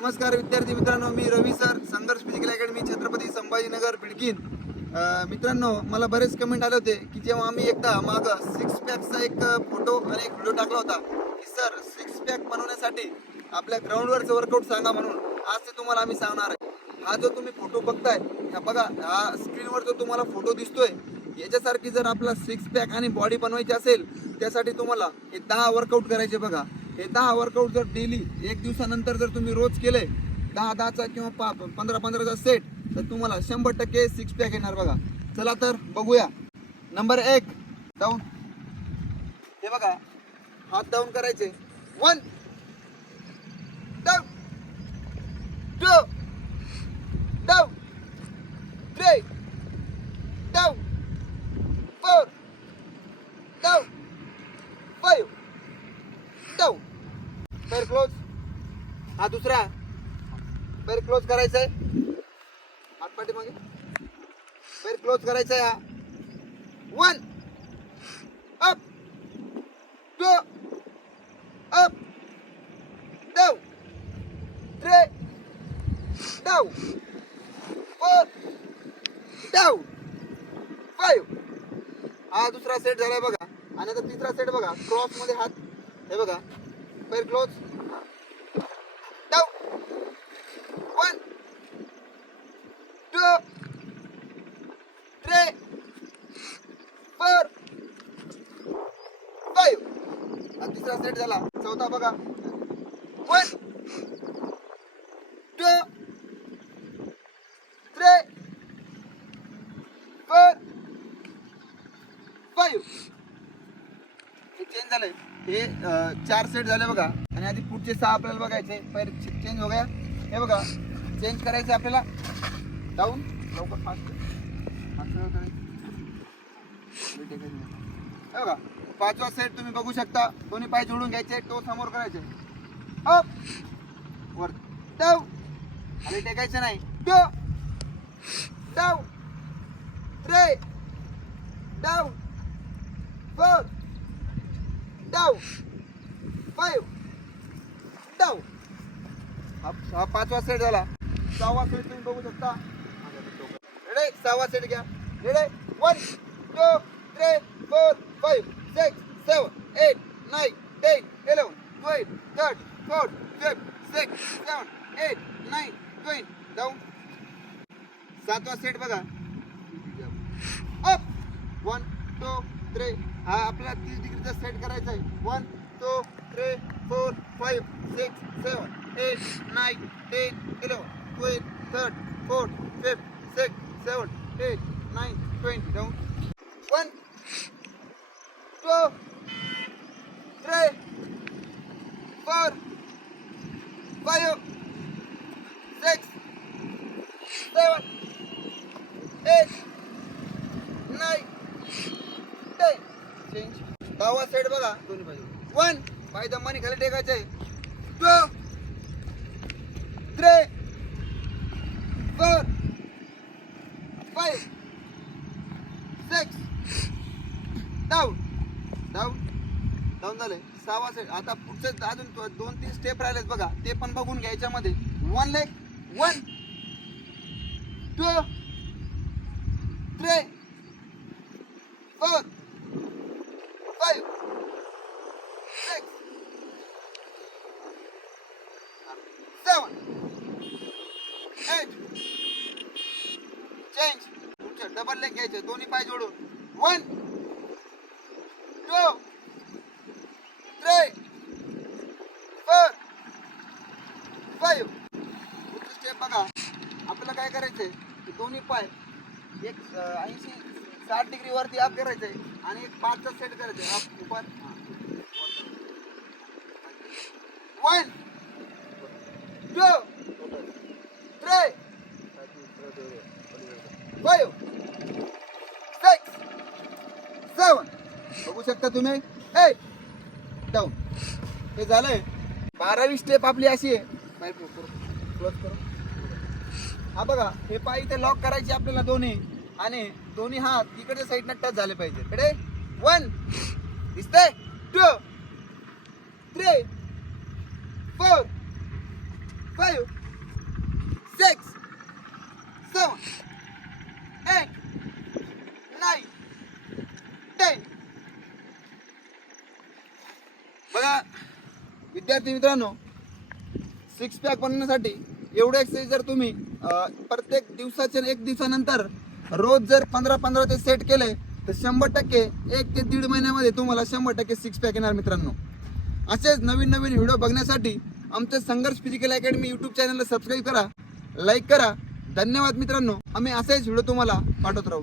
नमस्कार विद्यार्थी मित्रांनो मी Ravi sir. Sangharsh physical academy Chhatrapati Sambhajinagar Bidkin मित्रांनो मला बरेच कमेंट आले होते की जेव्हा आम्ही एकदा माग सिक्स पॅकचा एक फोटो आणि एक व्हिडिओ टाकला होता की सर सिक्स पॅक बनवण्यासाठी आपल्या ग्राउंडवरचं वर्कआउट सांगा म्हणून आज ते तुम्हाला आम्ही सांगणार आहे. हा जो तुम्ही फोटो बघताय हा बघा हा स्क्रीनवर जो तुम्हाला फोटो दिसतोय याच्यासारखी जर आपला सिक्स पॅक आणि बॉडी बनवायची असेल त्यासाठी तुम्हाला हे दहा वर्कआउट करायचे बघा. हे दहा वर्कआउट जर डेली एक दिवसानंतर जर तुम्ही रोज केले दहा दहाचा किंवा पा पंधरा पंधराचा सेट तर तुम्हाला शंभर टक्के सिक्स पॅक येणार बघा. चला तर बघूया. नंबर एक डाऊन हे बघा हात डाऊन करायचे. One down two down three down four down five down पैर क्लोज हा दुसरा. पैर क्लोज करायचा आहे हात पाठी मागे पैर क्लोज करायचा आहे हा. One up two up down three down four down five हा दुसरा सेट झालाय बघा. आणि आता तिसरा सेट बघा. क्रॉसमध्ये हात. हे बघा. पैर close down one two three four five झाला. चौथा बघा. वन टू थ्री फोर फाईव्ह हे चेंज झालंय. हे चार सेट झाले बघा. आणि आधी पुढचे सहा आपल्याला बघायचे. पहिले चेंज हो गया हे बघा. चेंज करायचे आपल्याला. डाऊन लवकर फास्ट हे बघा पाचवा सेट तुम्ही बघू शकता. दोन्ही पाय जोडून घ्यायचे टो समोर करायचे. अप वर डाऊन आणि टेकायचं नाही. डो डाऊन रे down four down five down. हा हा पाचवा सेट झाला. सहावा सेट तुम्ही बघू शकता. रेडे सहावा सेट घ्या. Ready one two three four five six seven eight nine ten eleven twelve third fourth fifth six seven eight nine twelve down सातवा सेट बघा. अप वन टू थ्री हा आपला तीस डिग्रीचा सेट करायचा आहे. One two three four five six seven eight nine ten eleven twelve third fourth fifth six seven eight nine twenty down one two three four five six seven eight nine ten दहावा set बघा. दोन्ही पाहिजे one पाय दमानी खाली टेकायचे two three four five six down down down झाले सहावा set आता पुढचे अजून दोन तीन स्टेप राहिलेत बघा. ते पण बघून घ्यायच्या मध्ये. One leg one two three four five six seven eight change तुमचे डबल लेग घ्यायचे दोन्ही पाय जोडून. One two three four five पुढची स्टेप बघा. आपल्याला काय करायचंय? की दोन्ही पाय एक ऐंशी साठ डिग्री वरती अप करायचंय आणि एक पाचचा सेट करायचंय. अप उपर one two three five six seven बघू शकता तुम्ही? एट डाऊन हे झालंय. बारावी स्टेप आपली अशी आहे. क्लोज करू. हा बघा हे पाय इथे लॉक करायचे आपल्याला दोन्ही. आणि दोन्ही हात तिकडच्या साईडनं टच झाले पाहिजे कडे वन दिसतंय? Two three four five six seven eight nine ten बघा विद्यार्थी मित्रांनो सिक्स पॅक बनवण्यासाठी एवढे एक्सरसाइज जर तुम्ही प्रत्येक दिवसाच्या एक दिवसानंतर रोज जर पंधरा पंधरा ते सेट केले तर शंभर टक्के एक ते दीड महिन्यामध्ये तुम्हाला शंभर टक्के सिक्स पॅक येणार मित्रांनो. असेच नवीन नवीन व्हिडिओ बघण्यासाठी आमचं संघर्ष फिजिकल अकॅडमी यूट्यूब चॅनलला सबस्क्राईब करा लाईक करा. धन्यवाद मित्रांनो. आम्ही असेच व्हिडिओ तुम्हाला पाठवत राहू.